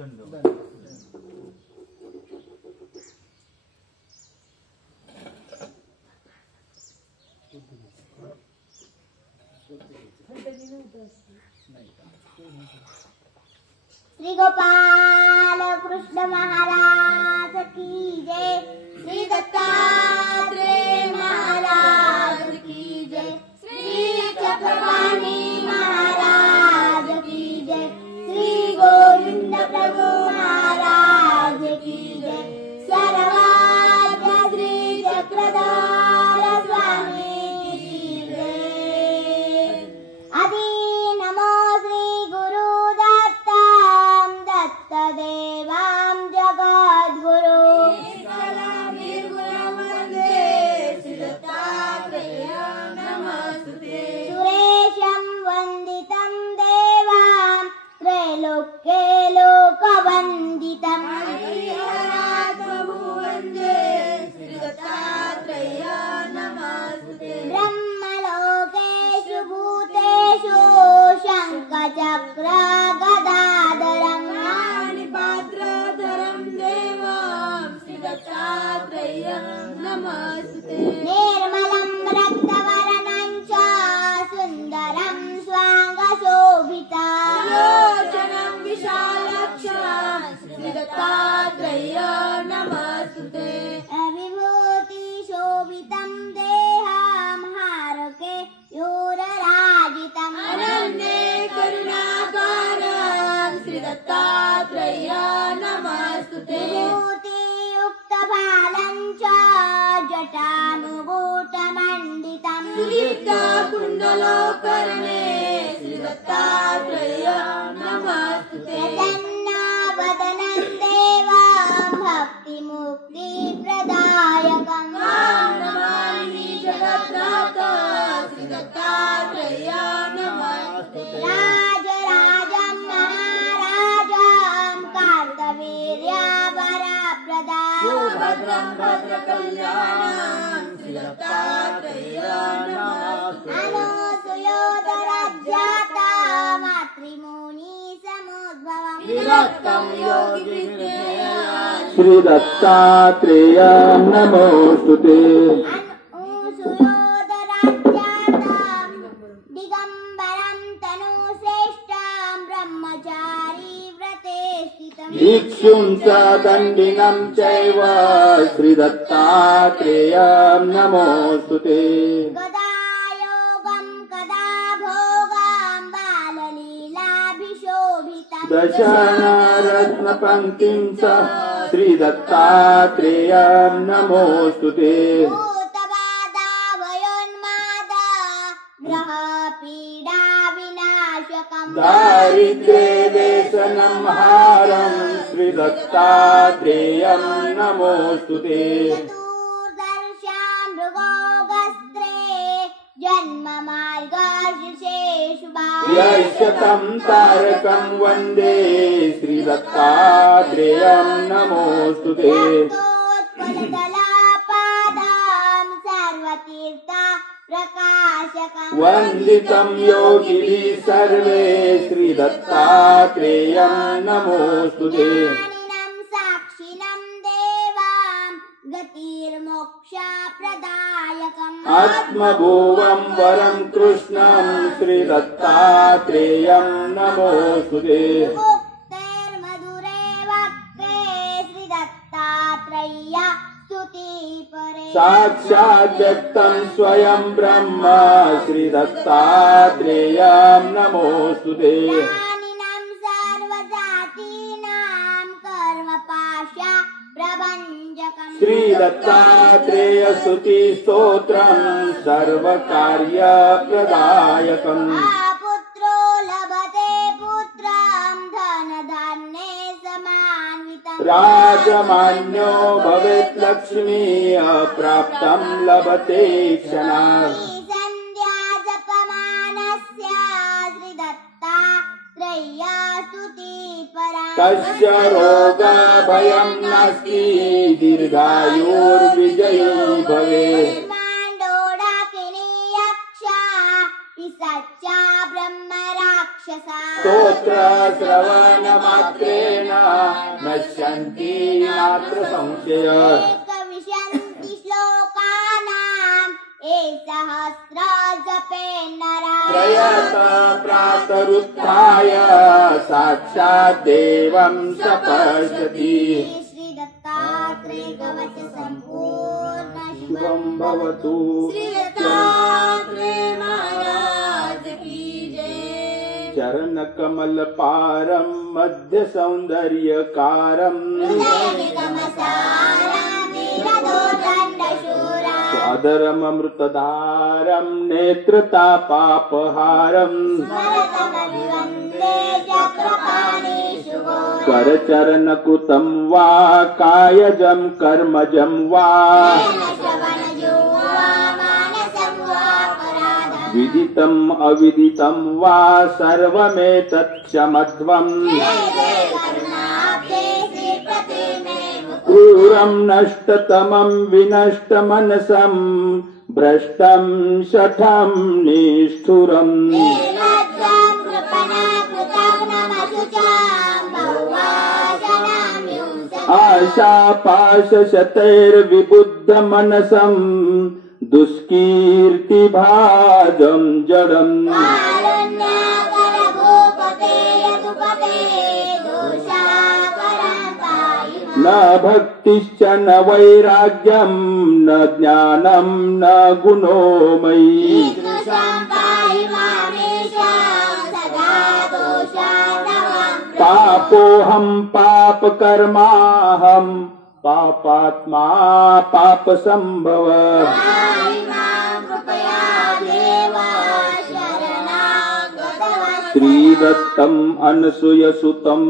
श्री गोपाल कृष्ण महाराज की जय। श्री दत्तात्रेय महाराज की जय। श्री चक्रपाणी महाराज की जय। श्री गोविंद प्रभु महाराज की जय। सर्वाद्य श्री चक्रधार स्वामी की जय। आदि नमो श्री गुरु दत्तां दत्तदेवां जगद्गुरु सुरेशं वन्दितं देवां त्रैलोक्ये लोकवन्दितं ब्रह्मलोकेषु भूतेषु शङ्खचक्र गदाधरं पात्रधरं देवं श्री दत्तात्रेयं नमस्ते। निर्मलं रक्तवर्णं च सुन्दरं स्वाङ्गशोभितं लोचनं विशालक्षं श्री दत्तात्रेयं नमस्ते। विभूतिशोभितं देहं हारके योरराजितम् अनन्ये करुणाकारं श्री दत्तात्रेयं नमस्ते। विभूतियुक्तबालं च जटामुकुटमण्डितं सुदीर्घकुण्डलोकर्णे श्री दत्तात्रेयं नमस्ते। प्रसन्नवदनं देवं भक्तिमुक्तिप्रदायकं नमामि जगद्धाता श्री दत्तात्रेयं नमस्ते। राजराजं महाराजं कार्तवीर्यवरप्रदां भद्रं भद्रकल्याणं श्री दत्तात्रेयं नमस्ते। अनुसुयोधराज्याता मातृमुनिसमुद्भवं विरक्तं योगिविज्ञेयं श्री दत्तात्रेयं नमोस्तुते। अनुसुयोधराज्याता दिगम्बरं तनुश्रेष्ठं ब्रह्मचारी व्रते स्थितं भिक्षुं च दण्डिनं चैव श्री दत्तात्रेयं नमोस्तुते। गदायोगं कदा भोगं बाललीलाभिशोभितं दशरत्नपङ्क्तिं च श्री दत्तात्रेयं नमोस्तुते। भूतबाधाभयोन्मादा ग्रहपीडाविनाशकं दारिद्र्ये देशनंहारं श्री दत्तात्रेयं नमोस्तुते। चतुर्दर्शां मृगोगस्त्रे जन्ममार्गशीर्षे शुभां यशतं तारकं वन्दे श्री दत्तात्रेयं नमोस्तुते। उत्पलदलापादां सर्वतीर्थ प्रकाशकं वन्दितं योगिभिः सर्वे श्री दत्तात्रेयं नमोस्तुते। ज्ञानिनं साक्षिणं देवां गतिर्मोक्षप्रदायकम् आत्मभुवं वरं कृष्णं श्री दत्तात्रेयं नमोस्तुते। मुक्तेर्मधुरे वक्ते श्री दत्तात्रेय स्तुतिपरे साक्षात् व्यक्तं स्वयं ब्रह्म श्री दत्तात्रेयं नमोस्तुते। ज्ञानिनं सर्वजातीनां कर्मपाशा प्रभञ्जकम् श्री दत्तात्रेय स्तुति स्तोत्रं सर्वकार्यप्रदायकम् पुत्रो लभते पुत्रं धनधान्ये समान्वितम् राजमान्यो भवेत् लक्ष्मी अप्राप्तं लभते क्षणात् सन्ध्या जपमानस्य श्री दत्तात्रेय स्तुतिपरा तस्य रोगभयं नास्ति दीर्घायुर्विजयी भवेत् माण्डोडाकिनी यक्षा पिशाचा ब्रह्म राक्षसा स्तोत्र श्रवण मात्रेण नश्यन्ति नात्र संशय एकविंशति श्लोकानाम् सहस्र जपे नरा प्रयत प्रातरुत्थाय साक्षात् देवं सपश्यति श्री दत्तात्रेय कवच संपूर्ण शुभं भवतु श्री दत्तात्रेय महाराज की जय। चरण कमल पारम मध्य सौंदर्यकारम स्वादरम अमृतधारम नेत्रतापापहारम करचरणकुतं वा कायजं कर्मजं वा विदितम् अविदितं वा सर्वमेतत् क्षमध्वम् क्रूरं नष्टतमं विनष्टमनसं भ्रष्टं शठं निष्ठुरम् आशापाशशतैर्विबुद्धमनसं दुष्कीर्तिभाजं जडम् न भक्तिश्च न वैराग्यं न ज्ञानं न गुणो मयि पापोऽहं पापकर्माहं पापात्मा पापसंभव श्रीदत्तम् अनसूयसुतम्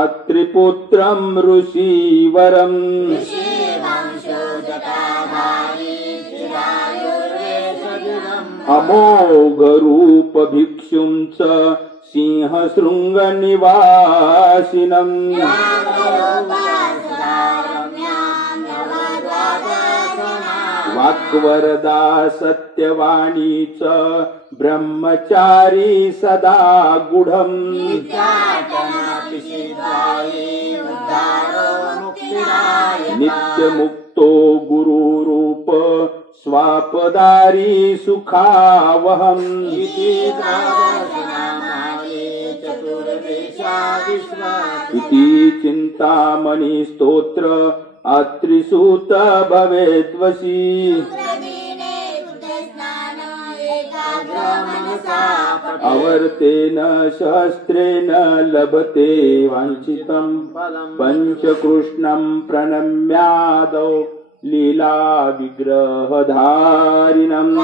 अत्रिपुत्रम् ऋषिवरम् अमोघरूप भिक्षुं च सिंहशृङ्गनिवासिनम् वाक्वरदा सत्यवाणी च ब्रह्मचारी सदा गुढम् नित्यमुक्तो गुरुरूप स्वापदारी सुखावहम् इति चिन्तामणि स्तोत्र अत्रिसूत भवेद्वशी अवर्तेन सहस्रेण लभते वाञ्छितं पञ्चकृष्णं प्रणम्यादौ लीला विग्रहधारिणम्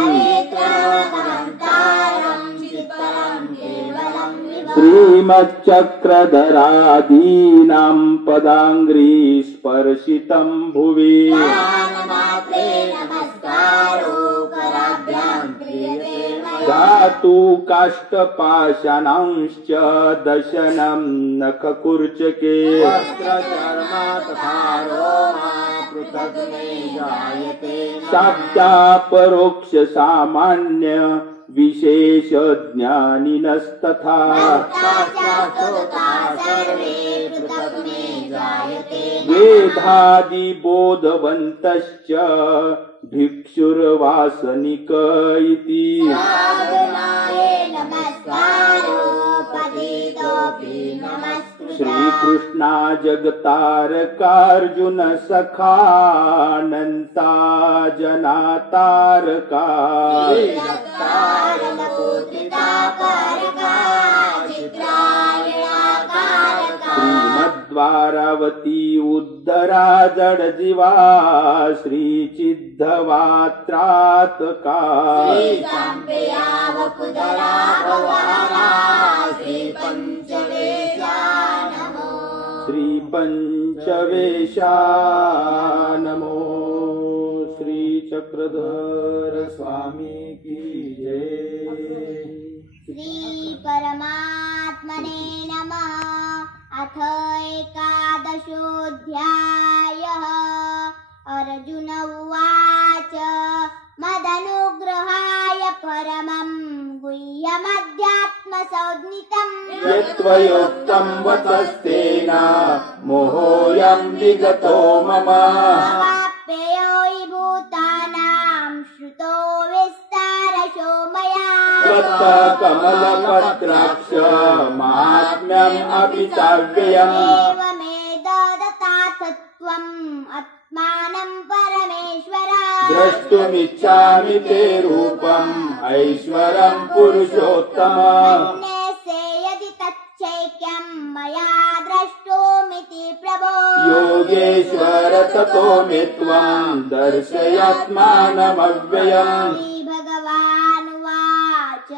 श्रीमच्चक्रधरादीनां पदाङ्घ्रि स्पर्शितं भुवि धातु काष्ठपाषाणांश्च दशनं नखकुर्चके शाब्दापरोक्ष सामान्य विशेष ज्ञानिनस्तथा वेदादिबोधवन्तश्च भिक्षुर्वासनिक इति श्रीकृष्णा जगतारकार्जुन सखानन्ता जनातारका श्रीमद्वारावती उद्धरा जडजीवा श्रीचिद्धवात्रातका श्रीपञ्चवेशा नमो श्रीचक्रधर स्वामी की जय। श्री परमात्मने नमः। अथ एकादशोऽध्यायः। अर्जुन उवाच मदनुग्रहाय परमं गुह्यमध्यात्मसंज्ञितम् यत्त्वयोक्तं वचस्तेन मोहोऽयं विगतो मम अवाप्ययो हि भूतानां श्रुतो विस्तारशो मया त्वत्तः कमलपत्राक्ष माहात्म्यम् अपि चाव्ययम् एवमेतदथात्वम् आत्मानं परमेश्वर द्रष्टुमिच्छामि ते रूपम् ऐश्वरम् पुरुषोत्तम मन्यसे यदि तच्चैक्यं मया द्रष्टुमिति प्रभो योगेश्वर ततो मे त्वाम् दर्शयात्मानमव्ययम् श्रीभगवानुवाच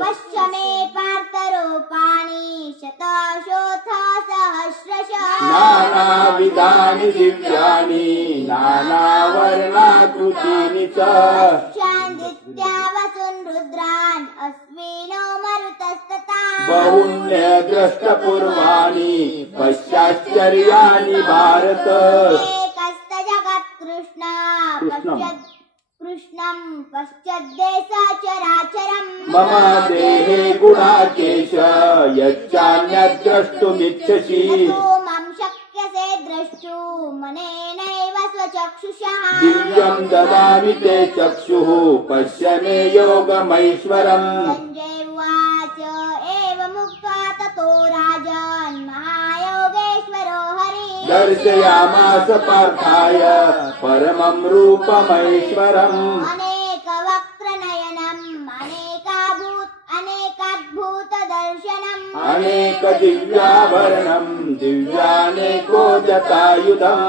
पश्य मे पार्थरूपाणि शतशोऽथ सहस्रशः नानाविधानि दिव्यानि नानावर्णाकृतीनि च शान्दित्या वसुन् रुद्रान् अश्विनो मरुतस्तथा बहुन्यद्रष्टपूर्वाणि पश्याश्चर्याणि भारत कृष्णं पश्यद्देशचराचरम् मम देहे गुणाकेश यच्चान्यद्द्रष्टुमिच्छसि मां शक्यसे द्रष्टुमनेनैव स्वचक्षुषा दिव्यम् ददामि ते चक्षुः पश्य मे योगमैश्वरम् सञ्जय उवाच एवमुक्त्वा ततो राजन् महायोगेश्वरो हरिः दर्शयामास पार्थाय परमम् रूपमैश्वरम् अनेकवक्त्रनयनम् अनेकाद्भूतदर्शनम् अनेकदिव्याभरणम् दिव्यानेकोजतायुधम्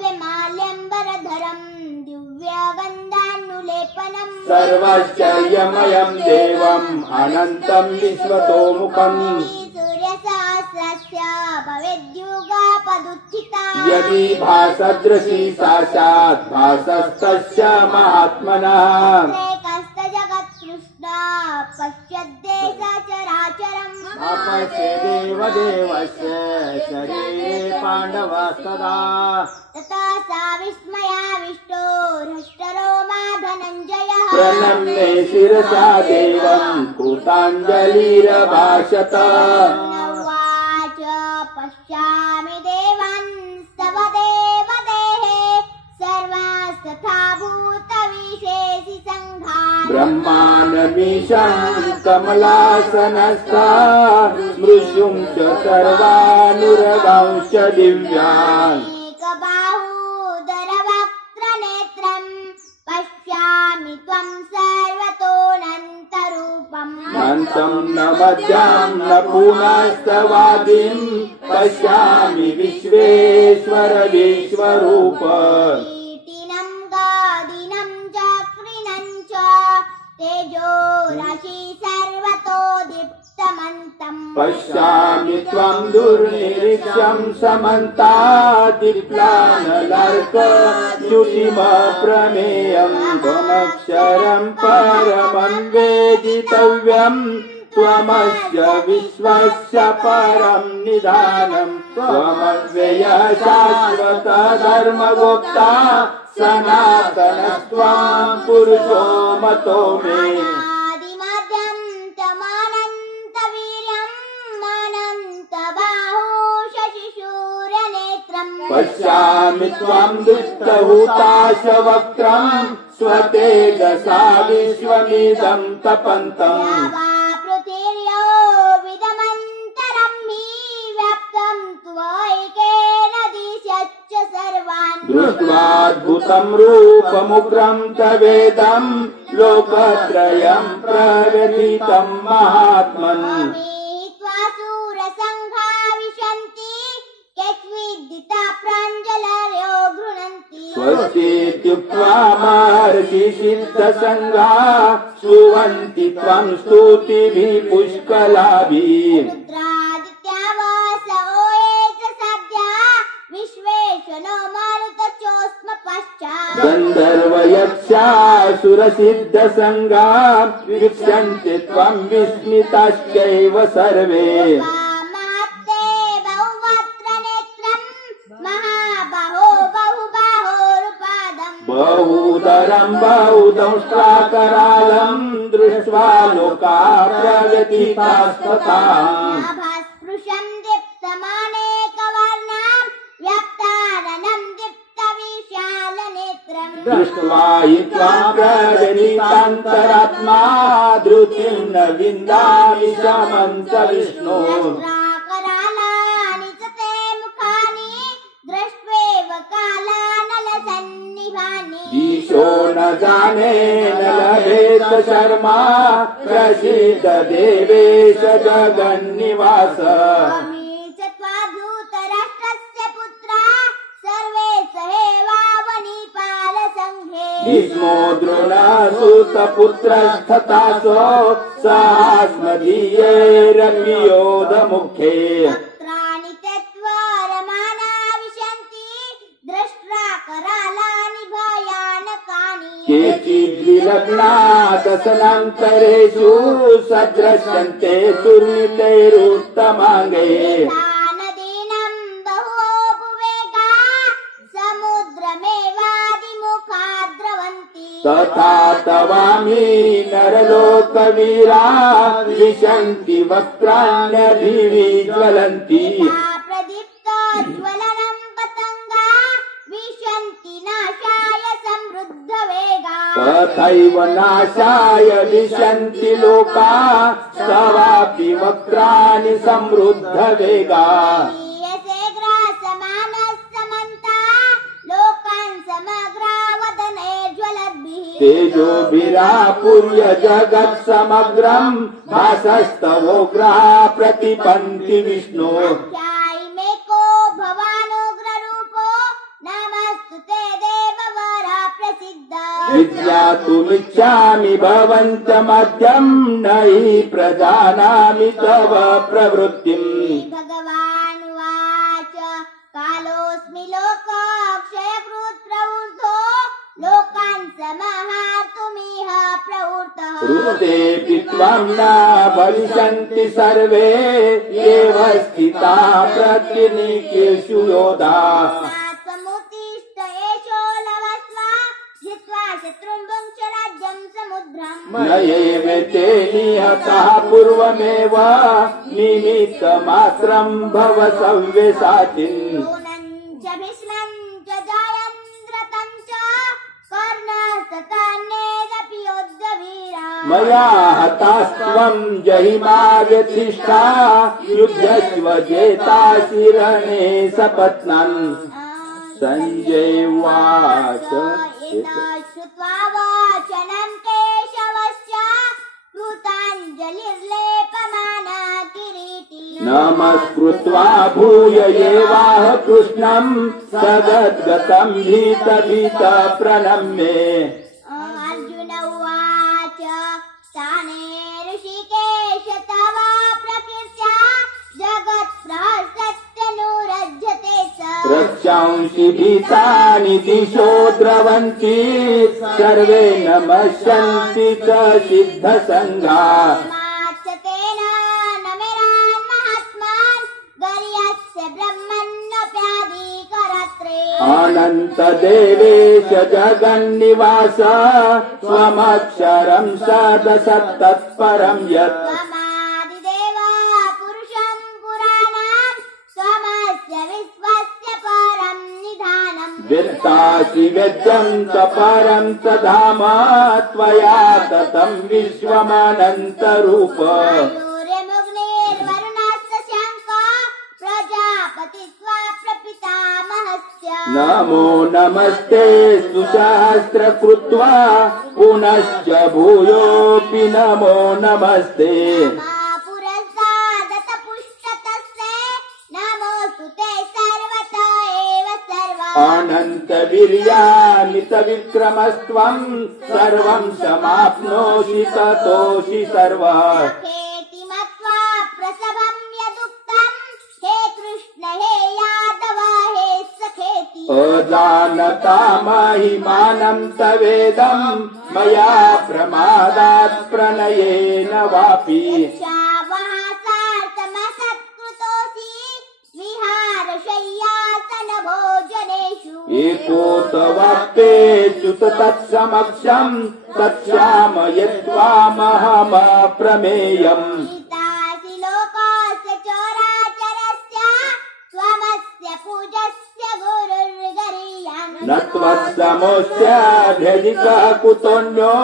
दिव्यमाल्यम्बरधरम् दिव्यगन्धानुलेपनम् सर्वाश्चर्यमयम् देवम् अनन्तम् विश्वतोमुखम् सूर्यसहस्रस्य भवेद्युगापदुत्थिता यदि भासदृशी साक्षात् भासस्तस्य महात्मनः एकस्तजगत्कृष्णा पश्यद्देशचराचरम् अपश्यदेव देवस्य शरीरे पाण्डवस्तदा तथा सा विस्मयाविष्टो हृष्टरोमा धनञ्जयः प्रणम्ये शिरसा देवम् कृताञ्जलिरभाषत उवाच पश्यामि देवान् स्तव देवदेहे सर्वास्तथा भूतविशेषि सङ्घान् ब्रह्माण्डमीशम् कमलासनस्था मृत्युम् च सर्वानुरगांश्च दिव्यान् एकबाहूदरवक्त्रनेत्रम् पश्यामि त्वं सर्वतोऽनन्तरूपम् अन्तम् न मध्याम् न पुनस्तवादिम् पश्यामि विश्वेश्वर विश्वरूप कीर्तिनं गादिनं चक्रिणं च तेजो राशि सर्वतो दीप्तमन्तम् पश्यामि त्वम् दुर्निरीक्ष्यम् समन्ताद्दिप्लानलर्कद्युतिमप्रमेयम् त्वमक्षरम् परमम् वेदितव्यम् त्वमस्य विश्वस्य परम् निधानम् त्वमव्ययः शाश्वत धर्मगुप्ता सनातनस्त्वाम् पुरुषो मतो मे पश्यामि त्वम् दुष्टहुताशवक्त्रम् स्वतेजसा विश्वमिदम् तपन्तम् दृष्ट्वाद्भुतम् रूपमुग्रम् तवेदम् लोकत्रयम् प्रव्यथितम् महात्मन् स्वस्तीत्युक्त्वा महर्षि सिद्धसङ्घा स्तुवन्ति त्वम् स्तुतिभिः पुष्कलाभिः गन्धर्वयक्षासुरसिद्धसङ्घा वीक्षन्ति त्वम् विस्मिताश्चैव सर्वे बहुधरम् बहुदंष्ट्राकरालम् दृष्ट्वा लोका प्रव्यथितास्तथाम् आभास्पृशम् दीप्तमानेकवर्णाम् व्याप्ताननम् दीप्तविशालनेत्रम् दृष्ट्वा हि त्वाम् प्रव्यथितान्तरात्मा धृतिम् न विन्दामि शमं च विष्णो करालानि च ते मुखानि दृष्ट्वेव कालानलसन्निभानि ईशो न जाने न लभेत शर्मा प्रसीद देवेश जगन्निवास स्वामी च त्वाधूतराष्ट्रस्य पुत्रा सर्वे सहेवावनिपालसङ्घे भीष्मो द्रोणसूतपुत्रस्तथासो सहास्मदीयैरपि योधमुखे वक्त्राणि ते त्वरमाना विशन्ति दृष्ट्वा करालानि भयानकानि केचिद्विलग्ना दशनान्तरेषु सदृश्यन्ते दुर्नितैरुत्तमाङ्गे नदीनम् बहवोपवेगा समुद्रमेवादिमुखा द्रवन्ति तथा तवामि नरलोकवीरा विशन्ति वक्त्राण्यभिज्वलन्ति प्रदीप्तज्वलनम् पतङ्गा विशन्ति नाशाय समृद्धवेगा तथैव नाशाय विशन्ति लोका तवापि वक्त्राणि समृद्धवेगा ीयसे ग्रासमानः समन्ता लोकान् समग्रावदने ज्वलद्भिः तेजोभिरापूर्य जगत् समग्रम् भासस्तवोग्रः प्रतिपन्ति विष्णु ध्यायिमेको भवानुग्ररूपो नमस्तु ते देववर प्रसिद्ध विज्ञातुमिच्छामि भवन्तमद्यम् न हि प्रजानामि तव प्रवृत्तिम् भगवानुवाच कालोऽस्मि लोकक्षयकृत् प्रवृद्धो लोकान् समहार्तुमिह प्रवृत्तः ऋतेऽपि त्वम् न भविष्यन्ति सर्वे एव स्थिता प्रतिनिकेषु योधाः त्वमुत्तिष्ठ एषो लभस्व जित्वा शत्रुं भुङ्क्ष राज्यं समुद्रम् न एवेते निहताः पूर्वमेव निमित्तमात्रम् भव सव्यसाचिन् द्रोणं च भीष्मं च जयन्द्रतं च कर्णस्तथान्येदपि योद्धवीरा मया हतास्त्वम् जहिमा व्यथिष्ठा युध्यस्व जेतासि रणे सपत्नन् सञ्जय उवाच श्रुत्वा वचनं केशवस्य कृताञ्जलिर्लेपमाना किरीटी नमस्कृत्वा भूय एवाह कृष्णम् सगद्गतम् भीत प्रणम्ये अर्जुन उवाच स्थाने ऋषिकेश तव प्रकीर्त्या जगत्प्रहर्षत्यनुरज्यते च रक्षांसि भीतानि दिशो द्रवन्ति सर्वे नमस्यन्ति च सिद्धसङ्घा माच्यतेन नमेरान् महात्मान् गर्यस्य ब्रह्मण्यप्यादिकरात्रे अनन्तदेवेश जगन्निवास स्वमक्षरम् सदसत्तत्परम् यत् त्वमादिदेव पुरुषं पुराणां त्वमस्य विश्वस्य परं निधानम् वित्तासि वेद्यम् च परम् च धाम त्वया ततम् विश्वमनन्तरूप सूर्यमुग्निर्वरुणस्य शङ्को प्रजापतित्वा प्रपितामहस्य नमो नमस्ते सुसहस्रकृत्वा पुनश्च भूयोऽपि नमो नमस्ते पुरस्तादत पुष्टतस्ते नमोऽस्तु ते सर्वत एव सर्वा अनन्तवीर्यामितविक्रमस्त्वम् सर्वम् समाप्नोषि ततोषि सर्वः सखेति मत्वा प्रसभं यदुक्तं हे कृष्ण हे यादव हे सखेति अजानता महिमानं तवेदम् मया प्रमादात् प्रणयेन वापि शावहासार्थमसत्कृतोऽसि विहारशय्यासन भोजनेषु एकोतवाप्येच्युत तत्समक्षम् तत्क्षामयत्वामहमप्रमेयम् गीतासि लोकस्य चराचरस्य त्वमस्य पूजस्य गुरुर्गरीयान् न त्वत्समोऽस्याभ्यधिकः कुतोऽन्यो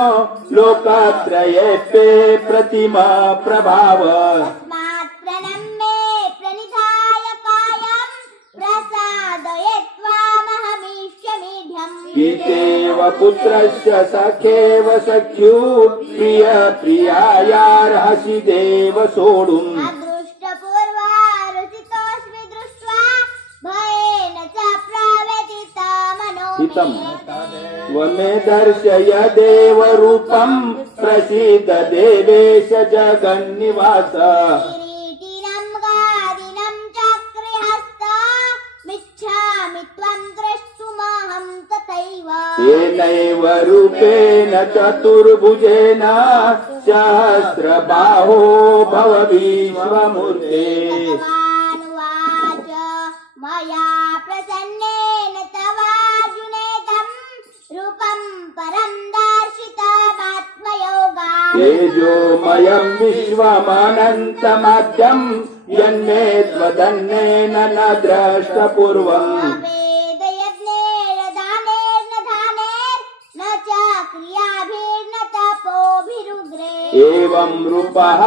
लोकत्रयेऽपि प्रतिमा प्रभाव तस्मात् प्रणम्ये प्रणिधाय कायम् प्रसादये त्वामहमीश्वमीढ्यम् पितेव पुत्रस्य सखेव सख्यु प्रिय प्रियायार्हसि देव सोढुम् अदृष्टपूर्वा रुचितोऽस्मि दृष्ट्वा भयेन च प्रव्यथिता मनो हितम् त्वमे दर्शय देवरूपम् प्रसीद देवेश जगन्निवास किरीटिनं गादिनं चक्रिहस्ता मिच्छामि त्वं द्रष्टुमहं तथैव तेनैव रूपेण चतुर्भुजेन सहस्रबाहो भव विश्वमूर्ते भगवानुवाच मया प्रसन्नेन तवार्जुनेदं रूपं परं दर्शितमात्मयोगात् तेजोमयम् विश्वमनन्तमाद्यम् यन्मे त्वदन्नेन न द्रष्टपूर्वम् वेदयज्ञेन दानेन धानेर्न च क्रियाभिर्न तपोभिरुग्रे एवं रूपः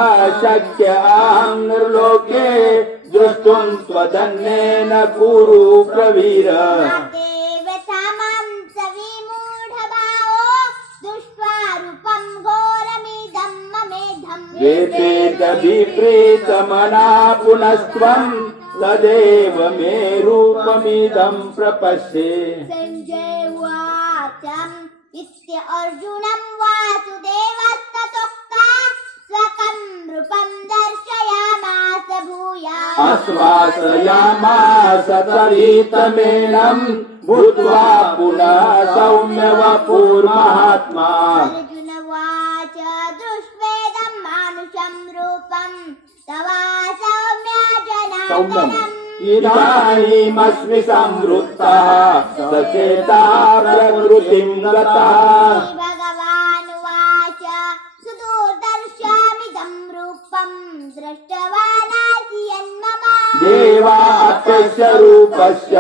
शक्य अहं नृलोके द्रष्टुम् त्वदन्नेन कुरु प्रवीर व्यथामं स विमूढभावो दृष्ट्वा रूपं घोरमिदं ममेधम् वेपेतभिप्रीतमना पुनस्त्वम् तदेव मे रूपमिदम् प्रपश्ये सञ्जय उवाच इत्य अर्जुनं वासुदेवस्ततोक्ता स्वकं रूपं दर्शयामास भूयात् आश्वासयामास तरीतमेनम् भूत्वा पुनः सौम्य वपुर्महात्मा अर्जुन उवाच दृष्ट्वेदं मानुषं रूपं तवा सौम्य जनार्दनम् इदानीमस्मि संवृत्तः सचेता प्रकृतिं गतः भगवानुवाच सुदूरदर्शमिदं रूपं दृष्टवानासि यन्मम देवा तस्य रूपस्य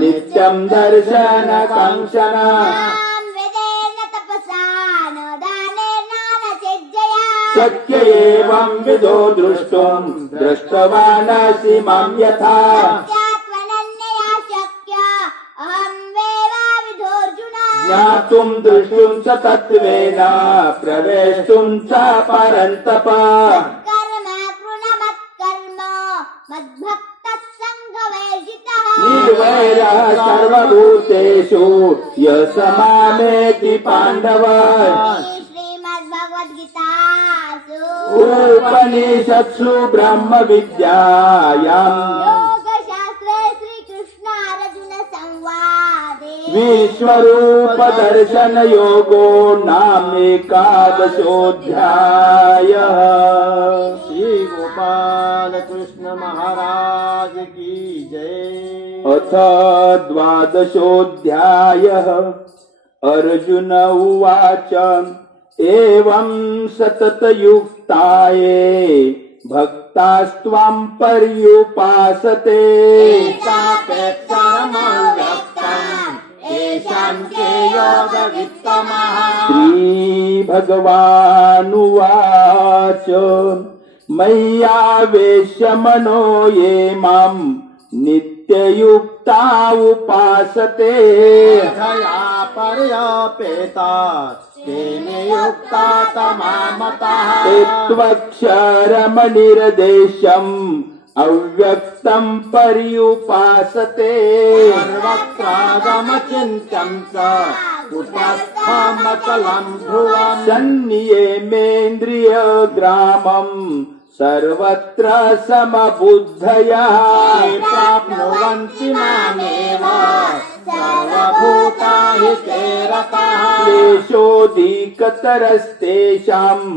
नित्यं दर्शनकाङ्क्षण तां वेदेन तपसा न दानेन न चेज्जया शक्य एवं विदो द्रष्टुम् दृष्टवानसि मां यथा सत्यात्मनन्यया शक्य अहं वेवाविधोऽर्जुन ज्ञातुम् द्रष्टुम् च तत्त्वेन प्रवेष्टुम् च परन्तप कर्म कृणमत्कर्म मद्भक्तः सङ्गवर्जितः निर्वैरः सर्वभूतेषु यः समामेति पाण्डव श्रीमद्भगवद्गीतासु उपनिषत्सु ब्रह्मविद्यायाम् योगशास्त्रे श्रीकृष्णार्जुन संवादे विश्वरूपदर्शनयोगो नामेकादशोऽध्यायः श्री गोपाल कृष्ण महाराज की जय। अथ द्वादशोऽध्यायः अर्जुन उवाच एवं सततयुक्ताये भक्तास्त्वां पर्युपासते सापेक्षरमव्यक्तम् येषां के योगवित्तमः श्रीभगवानुवाच मय्यावेश्य मनो ये माम् नित्ययुक्ता उपासते दया पर्यपेता तेन युक्ता तमामतः ते त्वक्षरमनिर्देशम् अव्यक्तम् पर्युपासते सर्वत्रागमचिन्त्यम् च कुटस्थमचलम् ध्रुवम् सन्नियमेन्द्रियग्रामम् सर्वत्र समबुद्धयः प्राप्नुवन्ति मामेव सर्वभूताहिते रतः क्लेशोऽधिकतरस्तेषाम्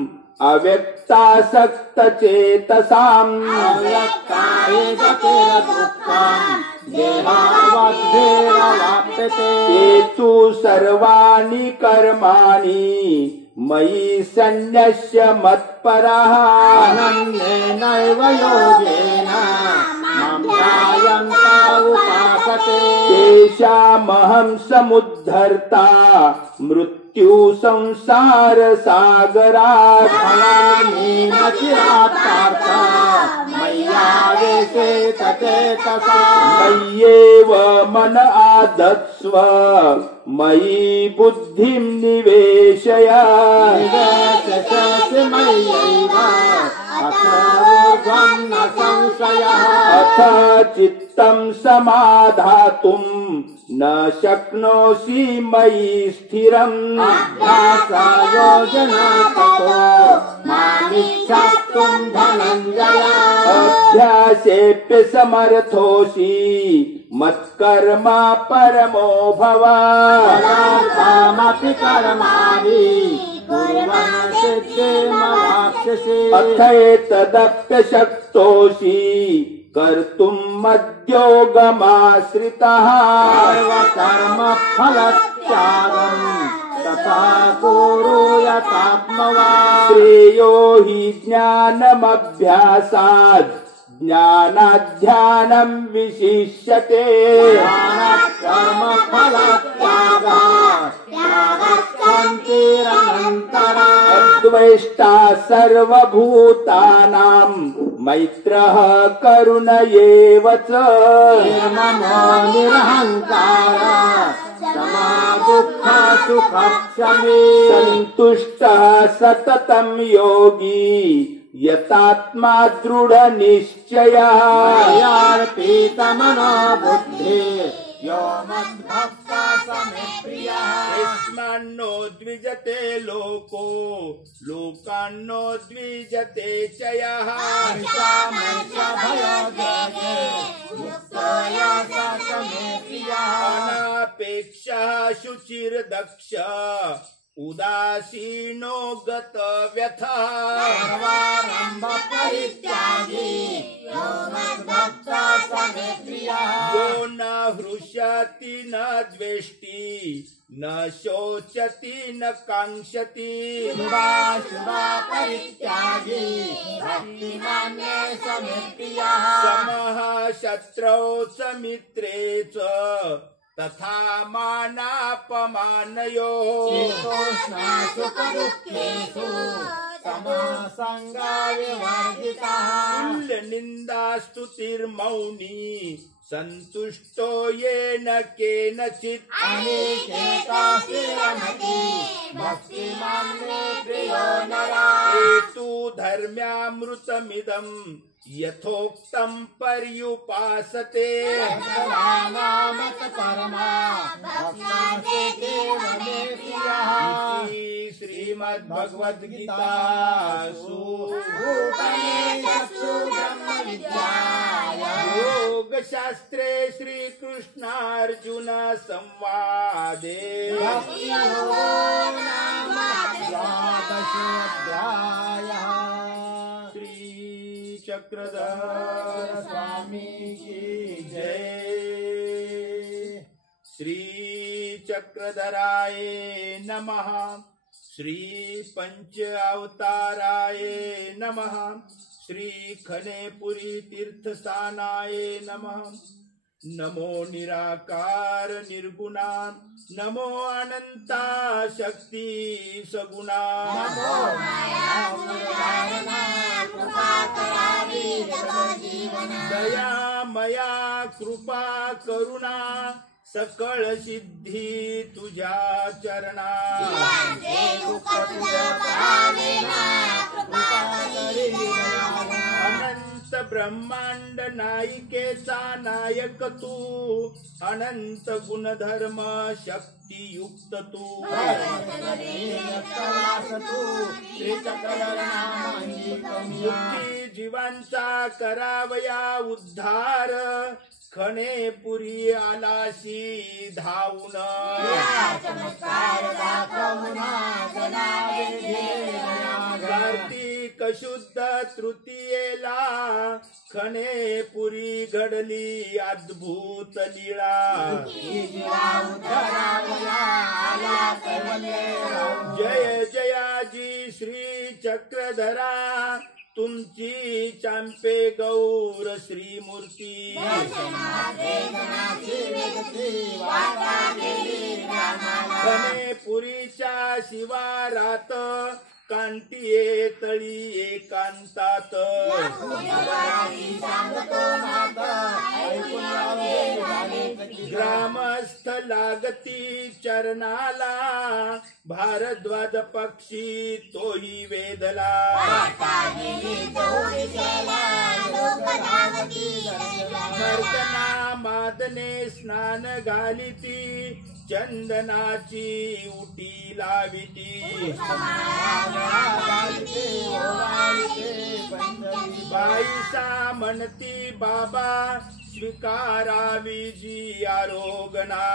अव्यक्तासक्तचेतसाम् अव्यक्ताय गतिर्दुःखम् देहावद्धेरवाप्यते वर्तते ये तु सर्वाणि कर्माणि मयि सन्न्यस्य मत्परः अनन्येनैव योगेन मां ध्यायन्ता उपासते तेषामहं समुद्धर्ता मृत्यु संसार सागरात् फलानि न चिरात् मय्यावेशे तचेतसा मय्येव मन आदत्स्व मयि बुद्धिं निवेशय निवेशयसि मय्यैव अथ ऊर्ध्वं न संशयः अथ चित्तं समाधातुं न शक्नोषि मयि स्थिरम् अभ्यासयोजना ततो मामिच्छाप्तुं धनञ्जय अभ्यासेऽप्य समर्थोषि मत्कर्मा परमो भव कामपि कर्माणि कुर्वन् सिद्धिमवाप्स्यसि अथैतदप्यशक्तोषि कर्तुं मद्योगमाश्रितः सर्वकर्मफलत्यागं तथा कुरु यथात्मवान् श्रेयो हि ज्ञानमभ्यासात् ज्ञानाध्यानं विशिष्यते अद्वेष्टा सर्वभूतानां मैत्रः करुण एव च निर्ममो निरहङ्कारः क्षमा दुःख सुखक्षमी सन्तुष्टः सततं योगी यतात्मा दृढनिश्चयः मय्यार्पितमनो बुद्धिः यो मद्भक्तः समे प्रियः यस्मान्नो द्विजते लोको लोकान्नो द्विजते च यः अनापेक्षः शुचिर्दक्ष उदासीनो गतव्यथः यो न हृष्यति न द्वेष्टि न शोचति न काङ्क्षति समः शत्रौ च मित्रे च तथा मानापमानयोः तुल्यनिन्दास्तुतिर्मौनी सन्तुष्टो येन केनचित् हेतु धर्म्यामृतमिदम् यथोक्तं पर्युपासते श्रीमद्भगवद्गीतासु योगशास्त्रे श्रीकृष्णार्जुन संवादे चक्रधर स्वामी की जय। श्री चक्रधराय नमः। श्री पंच अवताराय नमः। श्री खनेपुरी तीर्थस्थानाय नमः। नमो निराकार निर्गुणा नमो अनंता शक्ति सगुणा दया मया कृपा करुणा सकळ सिद्धी तुझ्या चरणा अनंत ब्रह्मांड नायिकेचा नायक तू अनंत गुणधर्म शक्ती युक्त तू दुःखी जीवांचा करावया उद्धार खनेपुरी आलाशी धावून कार्तिक शुद्ध तृतीयेला खनेपुरी घडली अद्भुत लीळा जय जयाजी श्री चक्रधरा तुमची चांपे गौर श्रीमूर्ती खनेपुरीच्या शिवारात कांतीये तळी एकांतात ग्रामस्थ लागती चरणाला भारद्वाज पक्षी तोही वेदला मर्दना मादने स्नान घालिती चंदनाची उटी लाविती बाईसा म्हणती बाबा स्वीकारावी जी आरोगणा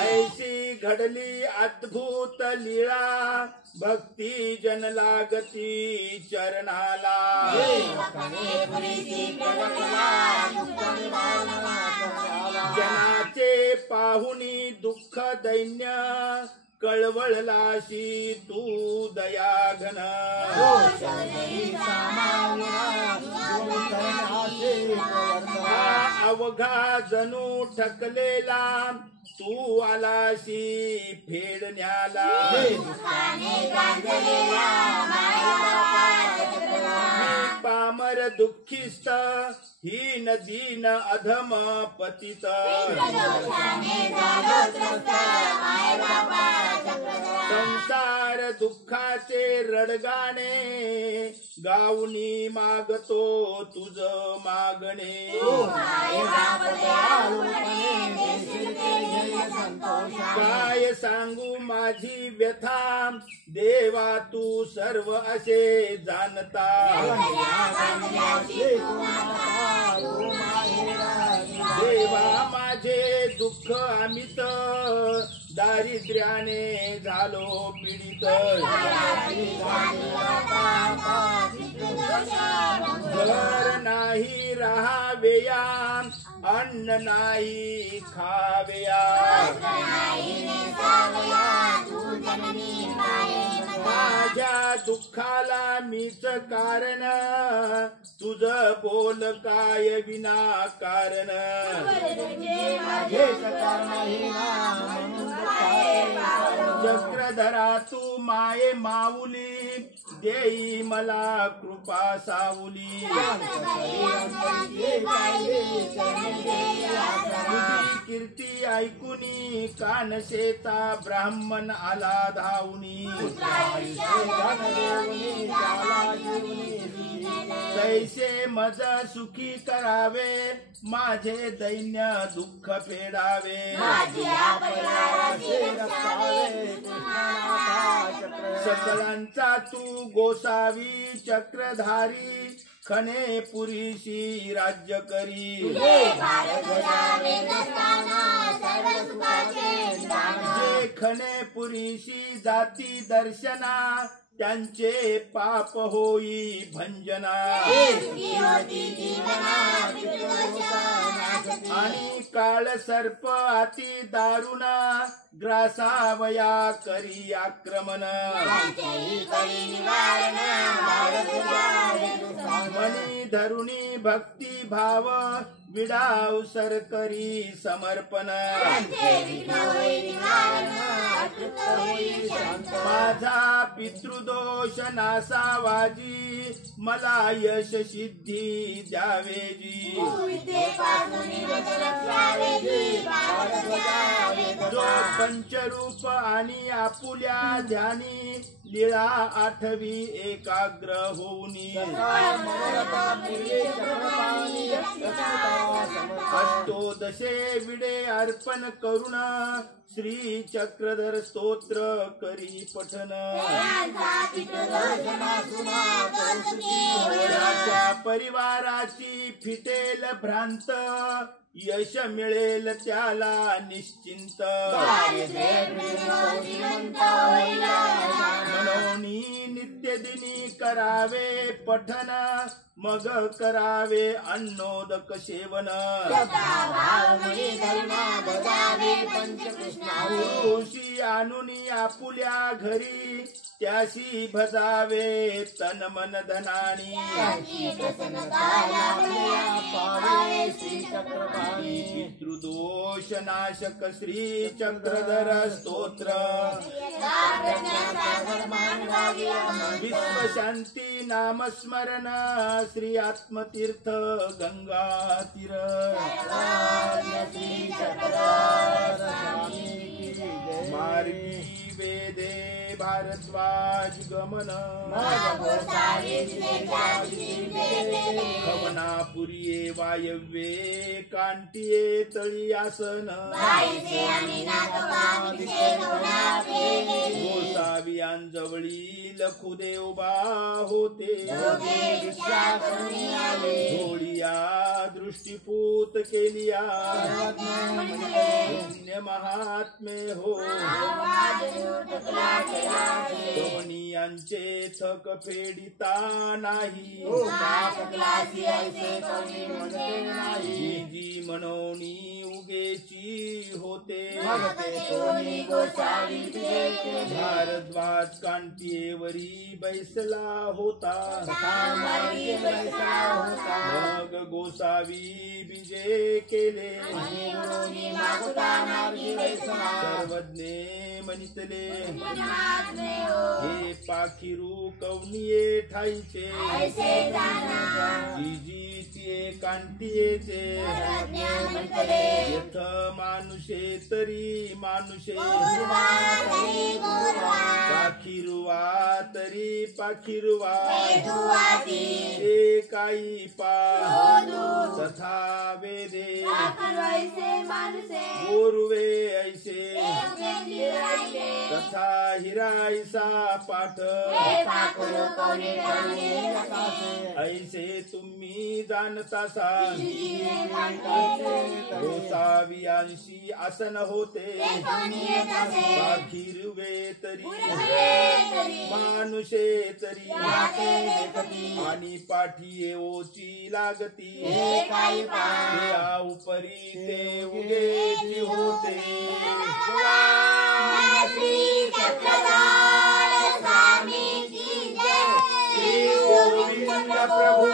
ऐशी घडली अद्भुत लीळा भक्ती जन लागती चरणाला जनाचे पाहुनी दुःख दैन्य कळवळलाशी तू दयाघन हा अवघा जणू ठकलेला तू आलाशी फेडण्याला पामर दुःखिस्त हीन दीन अधम पतित संसार दुःखाचे रडगाणे गाऊनी मागतो तुझ मागणे काय सांगू माझी व्यथा देवा तू सर्व असे जाणता देवा माझे दुःख अमित दारिद्र्याने झालो पीडित घर नाही राहावेया अन्न नाही खावेया माझ्या दुःखाला मीच कारण तुझ बोल काय विना कारण चक्रधरा तू माये माऊली देई मला कृपा सावली तुझी कीर्ती ऐकुनी कानशेता ब्राह्मण आला धावनी तैसे मज सुखी करावे माझे दैन्य दुःख फेडावे सकलांचा तू गोसावी चक्रधारी खनेपुरीशी राज्य करी जे खनेपुरीशी जाती दर्शना त्यांचे पाप होई भंजना आणि काळ सर्प अति दारुण ग्रासावया करी आक्रमण मनी धरुणी भक्ती भाव विडाव सर करी समर्पण माझा पितृदोष नासावाजी मला यश सिद्धी द्यावेजी जो पंचरूप आणि आपुल्या ध्यानी लीळा आठवी एकाग्र होऊनी अष्टो दशे विडे अर्पण करुण श्री चक्रधर स्तोत्र करी पठन त्याच्या परिवाराची फिटेल भ्रांत यश मिळेल त्याला निश्चिंत म्हणून नित्यदिनी करावे पठन मग करावे अन्नोदक सेवन ऋषी आणुनी आपुल्या घरी त्याशी भजावे तन मन धनानी पितृदोष नाशक श्री चक्रधर स्तोत्र विश्व शांती नामस्मरण श्री आत्मतीर्थ गंगा तीर मार्गी वेदे भारद्वाज गमन खवनापुरिये वायव्ये कांटिये तळी आसन गोसावियांजवळी लखुदेव बा होते धोळिया दृष्टीपूत केलिया पुण्य महात्मे हो यांचे थक फेडिता नाही जी मनोनी उगेची होते भारद्वाज कांटियेवरी बैसला होता मग गोसावी बीजे केले सर्वज्ञे म्हणितले हे पाखिरू कवनिये ठाईचे जी ते कांटियेचे यथ मानुषे तरी मानुषे पाखिरुवा तरी पाखिरुवा काही पा तथा वेदे गोरुवे ऐसे तथा हिराईसा पाठ ऐसे तुम्ही जाणतासा गोसावियांशी आसन होते पाखिरुवे तरी मानुषे तरी आणि पाठीये ओची लागती त्या उपरी ते उगेची होते श्री गोविंद प्रभु